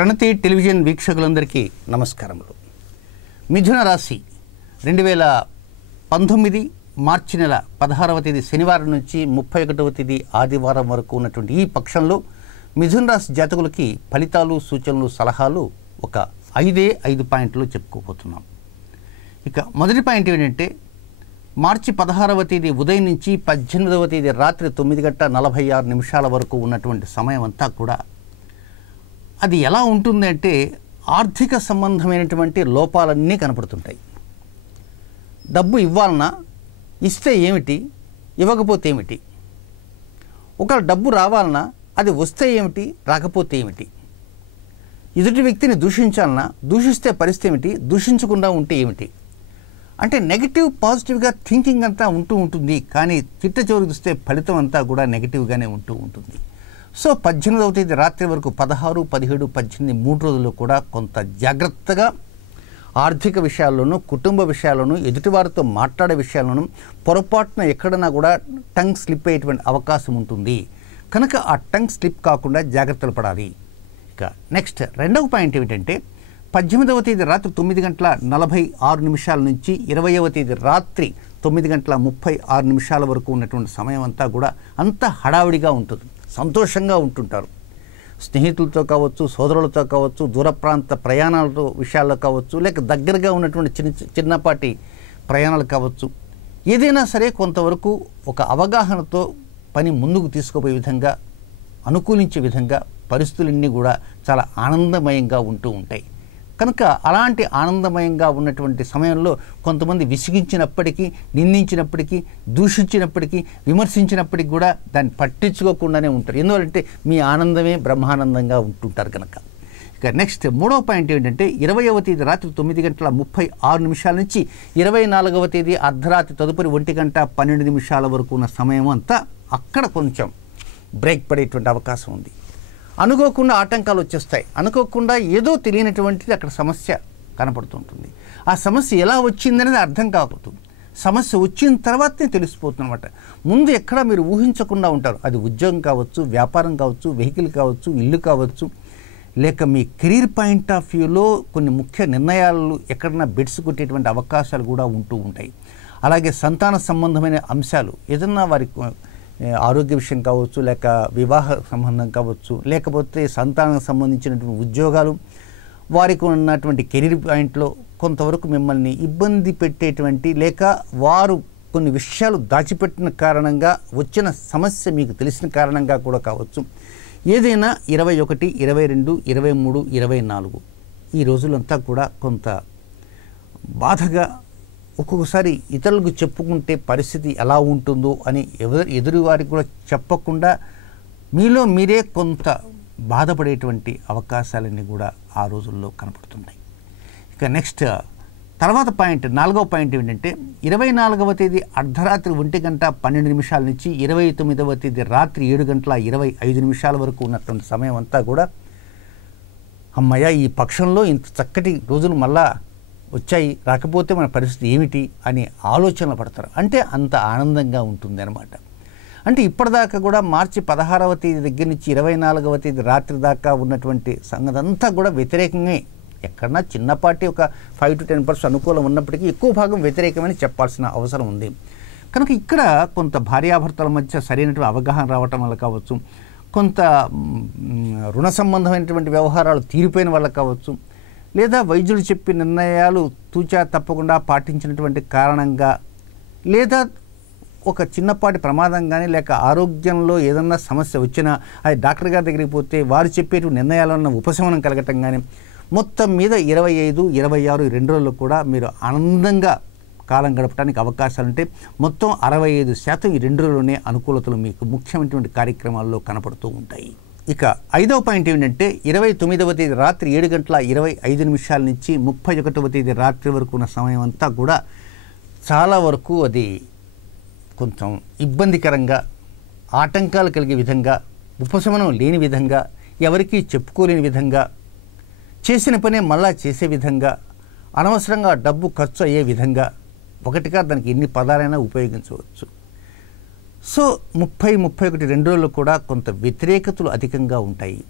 ప్రణతి television వీక్షకులందరికీ నమస్కారములు. మిథున రాశి 2019 మార్చి నెల 16వ తేదీ శనివారం నుంచి 31వ తేదీ ఆదివారం వరకు ఉన్నటువంటి ఈ పక్షంలో మిథున రాశి జాతకులకి ఫలితాలు, సూచనలు, సలహాలు ఒక 5 పాయింట్లు చెప్పుకోబోతున్నాం. ఇక మొదటి పాయింట్ ఏంటంటే మార్చి 16వ తేదీ ఉదయం నుంచి 18వ తేదీ రాత్రి 9:46 వరకు ఉన్నటువంటి సమయం అంతా కూడా అది ఎలా ఉంటుందంటే ఆర్థిక సంబంధమైనటువంటి లోపాలన్నీ కనపడుతుంటాయి. డబ్బు ఇవ్వాలన్నా ఇస్తే ఏమిటి, ఇవ్వకపోతే ఏమిటి, ఒకవేళ డబ్బు రావాలన్నా అది వస్తే ఏమిటి, రాకపోతే ఏమిటి, ఎదుటి వ్యక్తిని దూషించాలన్నా దూషిస్తే పరిస్థితి ఏమిటి, దూషించకుండా ఉంటే ఏమిటి, అంటే నెగిటివ్ పాజిటివ్గా థింకింగ్ అంతా ఉంటుంది. కానీ చిట్ట చివరికి చూస్తే ఫలితం అంతా కూడా నెగిటివ్గానే ఉంటుంది. సో 18వ తేదీ రాత్రి వరకు 16, 17, 18 3 రోజుల్లో కూడా కొంత జాగ్రత్తగా ఆర్థిక విషయాల్లోనూ, కుటుంబ విషయాల్లోనూ, ఎదుటివారితో మాట్లాడే విషయాల్లోనూ పొరపాటున ఎక్కడన్నా కూడా టంగ్ స్లిప్ అయ్యేటువంటి అవకాశం ఉంటుంది. కనుక ఆ టంగ్ స్లిప్ కాకుండా జాగ్రత్తలు పడాలి. ఇక నెక్స్ట్ రెండవ పాయింట్ ఏమిటంటే 18వ తేదీ రాత్రి 9:46 నుంచి 20వ తేదీ రాత్రి 9:36 వరకు ఉన్నటువంటి సమయం అంతా కూడా అంత హడావిడిగా ఉంటుంది, సంతోషంగా ఉంటుంటారు. స్నేహితులతో కావచ్చు, సోదరులతో కావచ్చు, దూర ప్రాంత ప్రయాణాలతో విషయాల్లో కావచ్చు, లేక దగ్గరగా ఉన్నటువంటి చిన్నపాటి ప్రయాణాలు కావచ్చు, ఏదైనా సరే కొంతవరకు ఒక అవగాహనతో పని ముందుకు తీసుకుపోయే విధంగా, అనుకూలించే విధంగా పరిస్థితులన్నీ కూడా చాలా ఆనందమయంగా ఉంటాయి. కనుక అలాంటి ఆనందమయంగా ఉన్నటువంటి సమయంలో కొంతమంది విసిగించినప్పటికీ, నిందించినప్పటికీ, దూషించినప్పటికీ, విమర్శించినప్పటికీ కూడా దాన్ని పట్టించుకోకుండానే ఉంటారు. ఎందువల్లంటే మీ ఆనందమే బ్రహ్మానందంగా ఉంటుంటారు కనుక. ఇక నెక్స్ట్ మూడవ పాయింట్ ఏంటంటే 20వ తేదీ రాత్రి 9:36 నుంచి 24వ తేదీ అర్ధరాత్రి తదుపరి 1:12 వరకు ఉన్న సమయం అంతా అక్కడ కొంచెం బ్రేక్ పడేటువంటి అవకాశం ఉంది. అనుకోకుండా ఆటంకాలు వచ్చేస్తాయి. అనుకోకుండా ఏదో తెలియనటువంటిది అక్కడ సమస్య కనపడుతుంటుంది. ఆ సమస్య ఎలా వచ్చిందనేది అర్థం కాకపోతుంది. సమస్య వచ్చిన తర్వాతనే తెలిసిపోతుంది అనమాట. ముందు ఎక్కడ మీరు ఊహించకుండా ఉంటారు. అది ఉద్యోగం కావచ్చు, వ్యాపారం కావచ్చు, వెహికల్ కావచ్చు, ఇల్లు కావచ్చు, లేక మీ కెరీర్ పాయింట్ ఆఫ్ వ్యూలో కొన్ని ముఖ్య నిర్ణయాలు ఎక్కడన్నా బెడ్స్ కొట్టేటువంటి అవకాశాలు కూడా ఉంటాయి. అలాగే సంతాన సంబంధమైన అంశాలు, ఏదన్నా వారి ఆరోగ్య విషయం కావచ్చు, లేక వివాహ సంబంధం కావచ్చు, లేకపోతే సంతానానికి సంబంధించినటువంటి ఉద్యోగాలు, వారికి ఉన్నటువంటి కెరీర్ పాయింట్లో కొంతవరకు మిమ్మల్ని ఇబ్బంది పెట్టేటువంటి, లేక వారు కొన్ని విషయాలు దాచిపెట్టిన కారణంగా వచ్చిన సమస్య మీకు తెలిసిన కారణంగా కూడా కావచ్చు. ఏదైనా 21, 22, 23, 24 ఈ రోజులంతా కూడా కొంత బాధగా, ఒక్కొక్కసారి ఇతరులకు చెప్పుకుంటే పరిస్థితి ఎలా ఉంటుందో అని ఎదురు వారికి కూడా చెప్పకుండా మీలో మీరే కొంత బాధపడేటువంటి అవకాశాలన్నీ కూడా ఆ రోజుల్లో కనపడుతున్నాయి. ఇక నెక్స్ట్ తర్వాత పాయింట్, 4వ పాయింట్ ఏంటంటే 24వ తేదీ అర్ధరాత్రి 1:12 నుంచి 29వ తేదీ రాత్రి 7:25 వరకు ఉన్నటువంటి సమయం అంతా కూడా అమ్మయ్య ఈ పక్షంలో ఇంత చక్కటి రోజులు మళ్ళా వచ్చాయి, రాకపోతే మన పరిస్థితి ఏమిటి అని ఆలోచనలు పడతారు. అంటే అంత ఆనందంగా ఉంటుంది అనమాట. అంటే ఇప్పటిదాకా కూడా మార్చి 16వ తేదీ దగ్గర నుంచి 24వ తేదీ రాత్రి దాకా ఉన్నటువంటి సంగతి అంతా కూడా వ్యతిరేకంగా, ఎక్కడన్నా చిన్నపాటి ఒక 5 to 10% అనుకూలం ఉన్నప్పటికీ ఎక్కువ భాగం వ్యతిరేకమని చెప్పాల్సిన అవసరం ఉంది. కనుక ఇక్కడ కొంత భార్యాభర్తల మధ్య సరైనటువంటి అవగాహన రావటం వల్ల కావచ్చు, కొంత రుణ సంబంధమైనటువంటి వ్యవహారాలు తీరిపోయిన వల్ల కావచ్చు, లేదా వైద్యులు చెప్పిన నిర్ణయాలు తూచా తప్పకుండా పాటించినటువంటి కారణంగా, లేదా ఒక చిన్నపాటి ప్రమాదం కానీ, లేక ఆరోగ్యంలో ఏదన్నా సమస్య వచ్చినా అది డాక్టర్ గారి దగ్గరికి పోతే వారు చెప్పేటువంటి నిర్ణయాలన్న ఉపశమనం కలగటం కానీ, మొత్తం మీద 25, 26 ఈ 2 రోజుల్లో కూడా మీరు ఆనందంగా కాలం గడపడానికి అవకాశాలు ఉంటే మొత్తం 65% ఈ 2 రోజుల్లోనే అనుకూలతలు మీకు ముఖ్యమైనటువంటి కార్యక్రమాల్లో కనపడుతూ ఉంటాయి. ఇక 5వ పాయింట్ ఏంటంటే 29వ తేదీ రాత్రి 7:25 నుంచి 31వ తేదీ రాత్రి వరకు ఉన్న సమయం అంతా కూడా చాలా వరకు అది కొంచెం ఇబ్బందికరంగా, ఆటంకాలు కలిగే విధంగా, ఉపశమనం లేని విధంగా, ఎవరికీ చెప్పుకోలేని విధంగా, చేసిన పనే మళ్ళా చేసే విధంగా, అనవసరంగా డబ్బు ఖర్చు అయ్యే విధంగా, ఒకటిగా దానికి ఎన్ని పదాలైనా ఉపయోగించవచ్చు. సో 30, 31 2 రోజులు కూడా కొంత వ్యతిరేకతలు అధికంగా ఉంటాయి.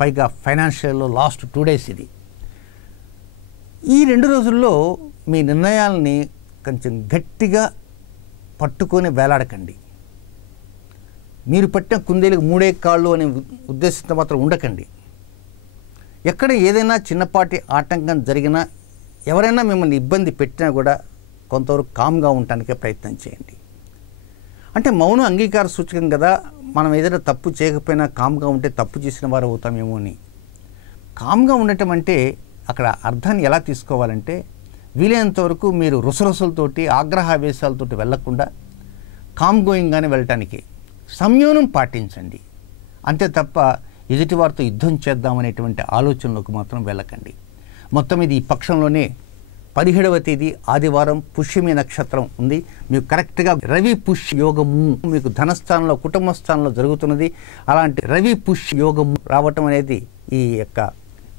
పైగా ఫైనాన్షియల్లో లాస్ట్ 2 డేస్ ఇది. ఈ 2 రోజుల్లో మీ నిర్ణయాలని కొంచెం గట్టిగా పట్టుకొని వేలాడకండి. మీరు పట్టిన కుందేలకు 3 కాళ్ళు అనే ఉద్దేశంతో మాత్రం ఉండకండి. ఎక్కడ ఏదైనా చిన్నపాటి ఆటంకం జరిగినా, ఎవరైనా మిమ్మల్ని ఇబ్బంది పెట్టినా కూడా కొంతవరకు కామ్గా ఉండటానికే ప్రయత్నం చేయండి. అంటే మౌనం అంగీకార సూచకం కదా, మనం ఏదైనా తప్పు చేయకపోయినా కామ్గా ఉంటే తప్పు చేసిన వారు అవుతామేమో అని. కామ్గా ఉండటం అంటే అక్కడ అర్థాన్ని ఎలా తీసుకోవాలంటే, వీలైనంత వరకు మీరు రుసరుసలతోటి ఆగ్రహావేశాలతోటి వెళ్లకుండా కామ్ గోయింగ్గానే వెళ్ళటానికి సంయమనం పాటించండి. అంతే తప్ప ఎదుటివారితో యుద్ధం చేద్దామనేటువంటి ఆలోచనలకు మాత్రం వెళ్ళకండి. మొత్తం ఇది ఈ పక్షంలోనే 17వ తేదీ ఆదివారం పుష్యమి నక్షత్రం ఉంది. మీకు కరెక్ట్గా రవి పుష్య యోగము మీకు ధనస్థానంలో కుటుంబ స్థానంలో జరుగుతున్నది. అలాంటి రవి పుష్య యోగము రావటం అనేది ఈ యొక్క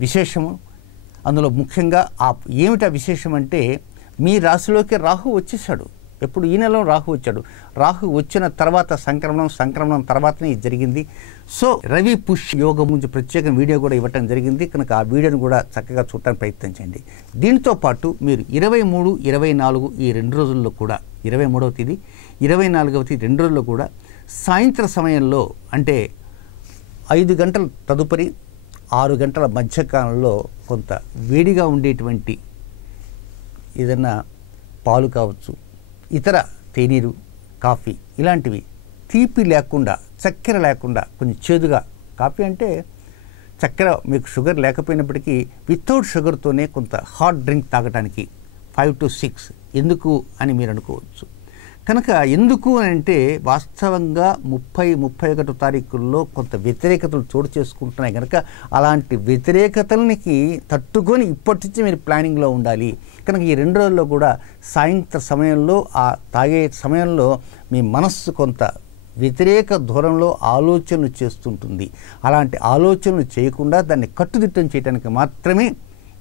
విశేషము. అందులో ముఖ్యంగా ఏమిటా విశేషం అంటే, మీ రాశిలోకి రాహు వచ్చేసాడు. ఎప్పుడు ఈ నెలలో రాహు వచ్చాడు. రాహు వచ్చిన తర్వాత సంక్రమణం తర్వాతనే ఇది జరిగింది. సో రవి పుష్య యోగం గురించి ప్రత్యేక వీడియో కూడా ఇవ్వటం జరిగింది కనుక ఆ వీడియోని కూడా చక్కగా చూడటానికి ప్రయత్నించండి. దీంతో పాటు మీరు 23, 24 ఈ 2 రోజుల్లో కూడా 23వ తేదీ 24వ తేదీ 2 రోజుల్లో కూడా సాయంత్రం సమయంలో అంటే 5 గంటల తదుపరి 6 గంటల మధ్యకాలంలో కొంత వేడిగా ఉండేటువంటి ఏదైనా పాలు కావచ్చు, ఇతర తేనీరు, కాఫీ ఇలాంటివి తీపి లేకుండా, చక్కెర లేకుండా కొంచెం చేదుగా, కాఫీ అంటే చక్కెర మీకు షుగర్ లేకపోయినప్పటికీ వితౌట్ షుగర్తోనే కొంత హాట్ డ్రింక్ తాగడానికి 5 to 6 ఎందుకు అని మీరు అనుకోవచ్చు. కనుక ఎందుకు అని అంటే వాస్తవంగా 30, 31 తారీఖుల్లో కొంత వ్యతిరేకతలు చోటు చేసుకుంటున్నాయి కనుక అలాంటి వ్యతిరేకతలకి తట్టుకొని ఇప్పటి నుంచి మీరు ప్లానింగ్లో ఉండాలి. కనుక ఈ 2 రోజుల్లో కూడా సాయంత్రం సమయంలో ఆ తాగే సమయంలో మీ మనస్సు కొంత వ్యతిరేక ధోరణిలో ఆలోచనలు చేస్తుంటుంది. అలాంటి ఆలోచనలు చేయకుండా దాన్ని కట్టుదిట్టం చేయడానికి మాత్రమే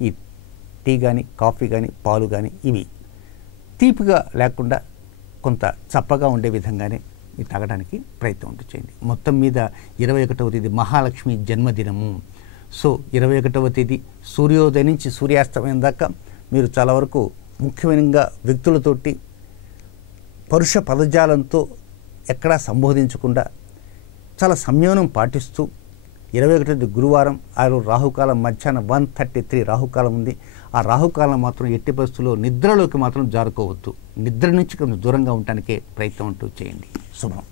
ఈ టీ కానీ, కాఫీ కానీ, పాలు కానీ ఇవి తీపిగా లేకుండా కొంత చప్పగా ఉండే విధంగానే ఇది తాగడానికి ప్రయత్నం చేయండి. మొత్తం మీద 21వ తేదీ మహాలక్ష్మి జన్మదినము. సో 21వ తేదీ సూర్యోదయం నుంచి సూర్యాస్తమయం దాకా మీరు చాలా వరకు ముఖ్యమైన వ్యక్తులతోటి పరుష పదజాలంతో ఎక్కడా సంబోధించకుండా చాలా సంయమనం పాటిస్తూ 21వ గురువారం రాహుకాలం మధ్యాహ్నం 1:33 రాహుకాలం ఉంది. ఆ రాహుకాలం మాత్రం ఎట్టి పరిస్థితుల్లో నిద్రలోకి మాత్రం జారుకోవద్దు. నిద్ర నుంచి కొంచెం దూరంగా ఉండటానికే ప్రయత్నం చేయండి. శుభం.